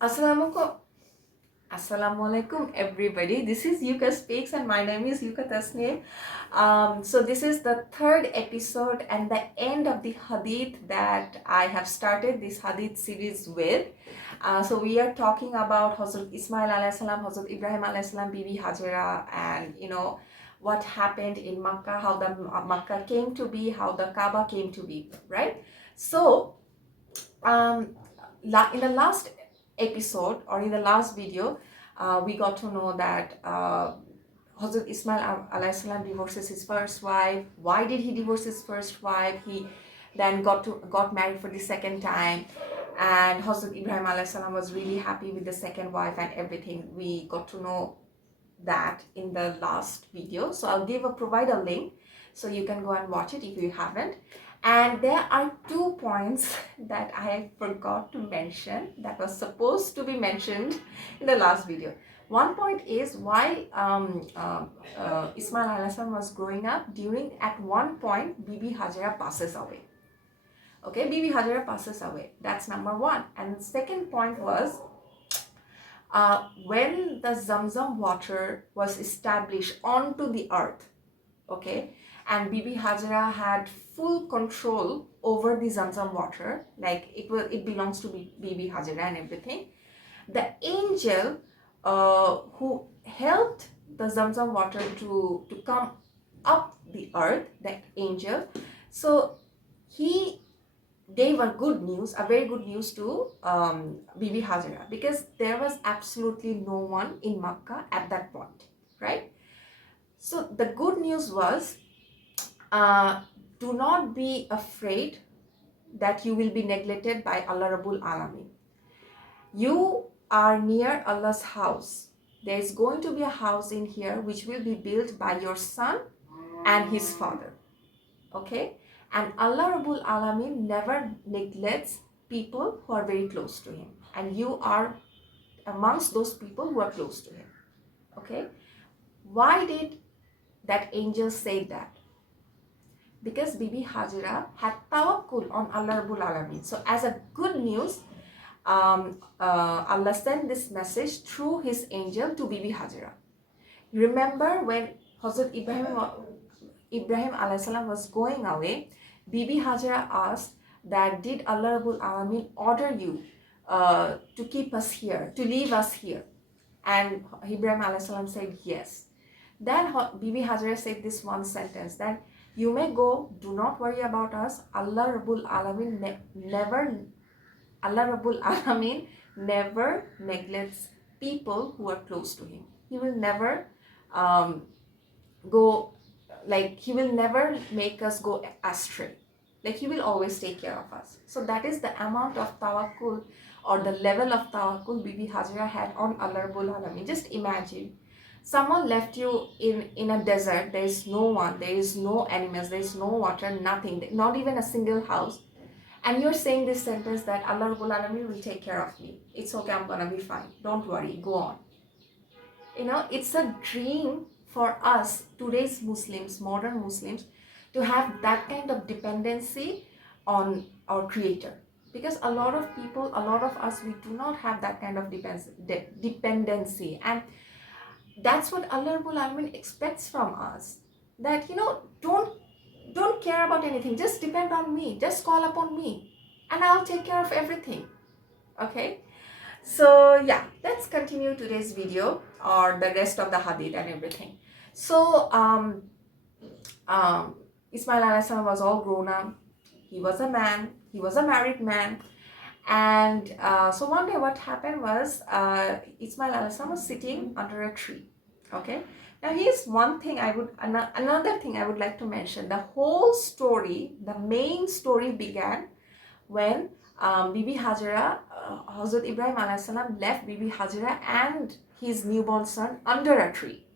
Assalamu alaikum everybody. This is Yuka Speaks and my name is Yuka Tasneem. So this is the third episode and the end of the hadith that I have started this hadith series with. So we are talking about Hazrat Ismail alayhi salam, Hazrat Ibrahim alayhi salam, Bibi Hajara, and what happened in Makkah, how the Makkah came to be, how the Kaaba came to be, right? So in the last episode or in the last video, we got to know that Hazrat Ismail alayhi salam divorces his first wife. Why did he divorce his first wife? He then got married for the second time, and Hazrat Ibrahim alayhi salam was really happy with the second wife and everything. We got to know that in the last video, so I'll provide a link so you can go and watch it if you haven't. And there are 2 points that I forgot to mention that was supposed to be mentioned in the last video. One point is why Ismail alayhi salam was growing up. At one point, Bibi Hajara passes away. Okay, Bibi Hajara passes away. That's number one. And the second point was when the Zamzam water was established onto the earth, okay, and Bibi Hajara had full control over the Zamzam water, like it belongs to Bibi Hajara and everything. The angel who helped the Zamzam water to come up the earth, that angel, so he gave a very good news to Bibi Hajara, because there was absolutely no one in Makkah at that point, right? So the good news was, do not be afraid that you will be neglected by Allah Rabbul Alameen. You are near Allah's house. There is going to be a house in here which will be built by your son and his father. Okay? And Allah Rabbul Alameen never neglects people who are very close to him. And you are amongst those people who are close to him. Okay? Why did that angel say that? Because Bibi Hajara had tawakkul on Allah Rabbul Alameen. So as a good news, Allah sent this message through his angel to Bibi Hajara. Remember when Hazrat Ibrahim alayhi salam was going away, Bibi Hajara asked that, did Allah Rabbul Alameen order you to keep us here, to leave us here? And Ibrahim alayhi salam said yes. Then Bibi Hajara said this one sentence, that you may go, do not worry about us. Allah Rabbul Alameen never neglects people who are close to him. He will never he will never make us go astray. Like, he will always take care of us. So that is the amount of tawakkul or the level of tawakkul Bibi Hajara had on Allah Rabbul Alameen. Just imagine, someone left you in a desert. There is no one, there is no animals, there is no water, nothing, not even a single house. And you're saying this sentence that Allah Rabbul Alameen will take care of me. It's okay, I'm gonna be fine. Don't worry, go on. It's a dream for us, today's Muslims, modern Muslims, to have that kind of dependency on our Creator. Because a lot of people, a lot of us, we do not have that kind of dependency. And that's what Allah Rabbul Alameen expects from us. That, don't care about anything. Just depend on me. Just call upon me. And I'll take care of everything. Okay? So, yeah. Let's continue today's video, or the rest of the hadith and everything. So, Ismail alayhi salam was all grown up. He was a man. He was a married man. And so one day what happened was, Ismail alayhi salam was sitting under a tree. Okay. Now here's another thing I would like to mention. The whole story, the main story began when Bibi Hajara, Hazrat Ibrahim alayhi salam left Bibi Hajara and his newborn son under a tree.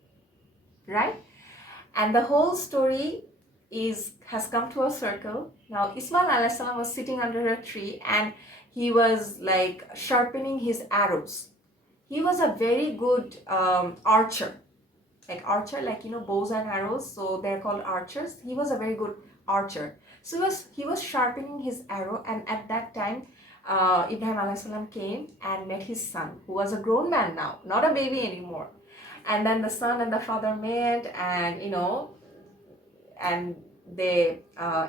Right? And the whole story has come to a circle. Now Ismail alayhi salam was sitting under a tree and he was like sharpening his arrows. He was a very good archer. Bows and arrows, so they're called archers. He was a very good archer. So he was sharpening his arrow, and at that time Ibrahim alayhi salam came and met his son, who was a grown man now, not a baby anymore. And then the son and the father met, and and they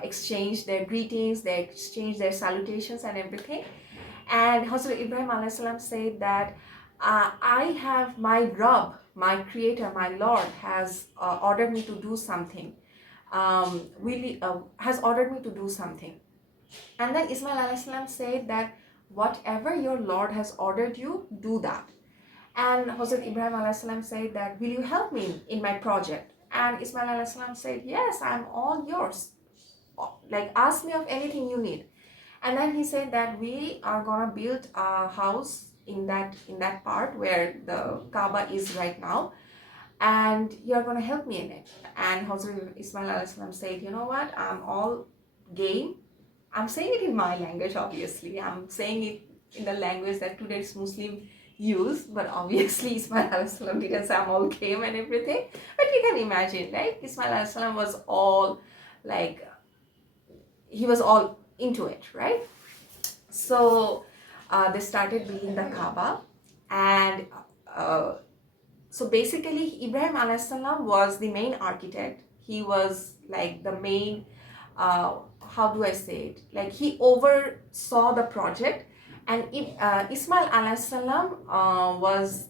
exchanged their greetings, they exchanged their salutations and everything. And Hazrat Ibrahim alayhi salam said that I have my Rabb, my creator, my Lord has ordered me to do something. Has ordered me to do something. And then Ismail alayhi salam said that whatever your Lord has ordered you, do that. And Hazrat Ibrahim alayhi salam said that, will you help me in my project? And Ismail alayhi salam said, yes, I'm all yours. Like, ask me of anything you need. And then he said that we are gonna build a house in that part where the Kaaba is right now, and you're gonna help me in it. And Hazrat Ismail alayhi salam said, you know what, I'm all game. I'm saying it in my language, obviously. I'm saying it in the language that today's Muslim use, but obviously Ismail alayhi salam didn't say I'm all game and everything. But you can imagine, right? Ismail alayhi salam was all like, he was all into it, right? So they started building the Kaaba, and so basically Ibrahim alayhi salam was the main architect. He was like the main, how do I say it, like he oversaw the project. And Ismail alayhi salam was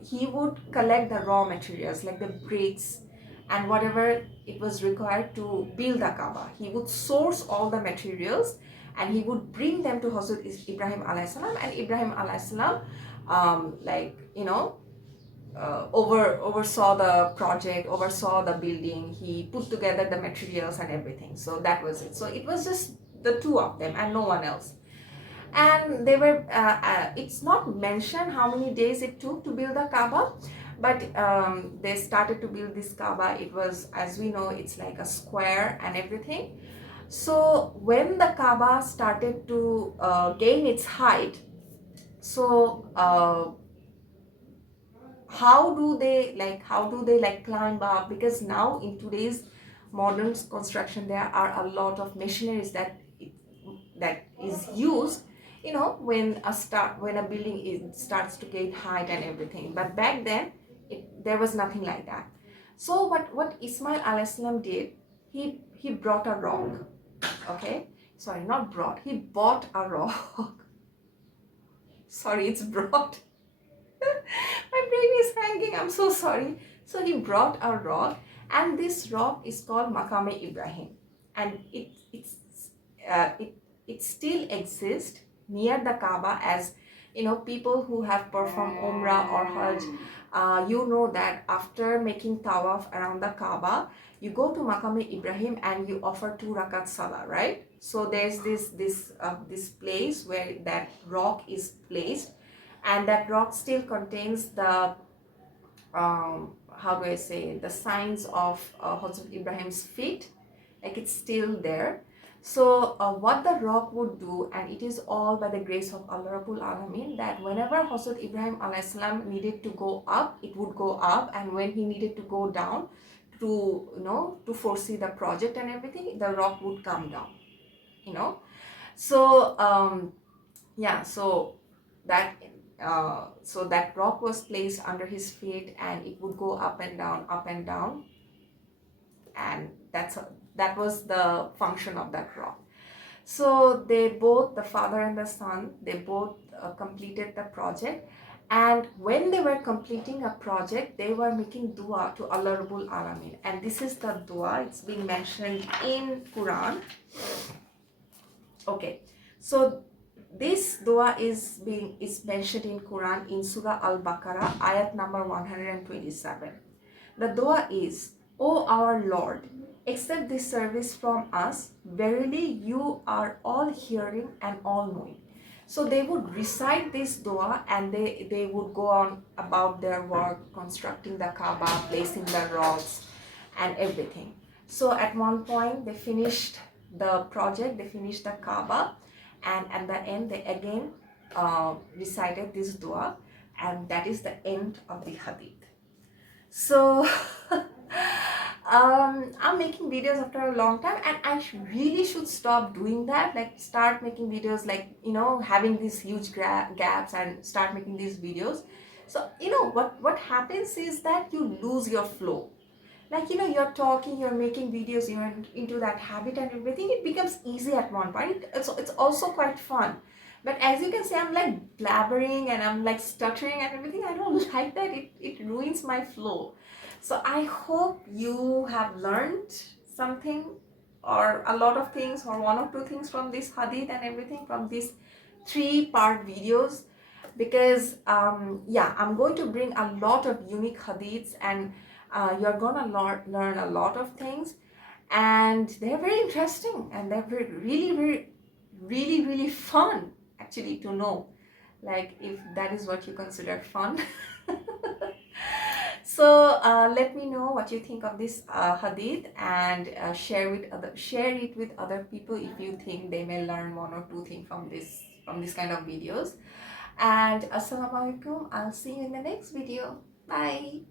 he would collect the raw materials like the bricks and whatever it was required to build the Kaaba. He would source all the materials and he would bring them to Hazrat Ibrahim alayhi salam, and Ibrahim alayhi salam oversaw the project, oversaw the building. He put together the materials and everything. So that was it. So it was just the two of them and no one else. And they were it's not mentioned how many days it took to build the Kaaba, but they started to build this Kaaba. It was, as we know, it's like a square and everything. So when the Kaaba started to gain its height, so how do they climb up? Because now in today's modern construction there are a lot of machineries that is used, when a building starts to gain height and everything. But back then there was nothing like that. So what Ismail alayhi salam did, he brought a rock. Okay, sorry, not brought, he bought a rock. Sorry, it's brought. My brain is hanging, I'm so sorry. So he brought a rock, and this rock is called Makame Ibrahim, and it still exists near the Kaaba. As people who have performed Umrah or Hajj, you know that after making tawaf around the Kaaba, you go to Makame Ibrahim and you offer 2 rakat salah, right? So there's this place where that rock is placed, and that rock still contains the how do I say, the signs of Hazrat Ibrahim's feet, like it's still there. So what the rock would do, and it is all by the grace of Allah Rabbul Alameen, that whenever Hazrat Ibrahim alayhi salam needed to go up, it would go up, and when he needed to go down to foresee the project and everything, the rock would come down. So so that rock was placed under his feet, and it would go up and down, and that was the function of that rock. So they both, the father and the son, they both completed the project. And when they were completing a project, they were making dua to Allah Rabbul Alameen. And this is the dua, it's being mentioned in Quran. Okay, so this dua is mentioned in Quran in Surah Al-Baqarah, ayat number 127. The dua is, O our Lord, accept this service from us. Verily, you are all hearing and all knowing. So they would recite this dua, and they would go on about their work, constructing the Kaaba, placing the rods and everything. So at one point they finished the project, they finished the Kaaba, and at the end they again recited this dua, and that is the end of the hadith. So I'm making videos after a long time, and I really should stop doing that. Like, start making videos, like, having these huge gaps, and start making these videos. So what happens is that you lose your flow. Like, you're talking, you're making videos, you're into that habit and everything. It becomes easy at one point. It's also quite fun. But as you can see, I'm like blabbering and I'm like stuttering and everything. I don't like that. It ruins my flow. So I hope you have learned something, or a lot of things, or one or two things from this hadith and everything, from these 3-part videos. Because yeah, I'm going to bring a lot of unique hadiths, and you're gonna learn a lot of things, and they're very interesting, and they're really fun actually to know, like, if that is what you consider fun. So let me know what you think of this hadith, and share it with other people if you think they may learn one or two things from this kind of videos. And assalamu alaikum, I'll see you in the next video. Bye.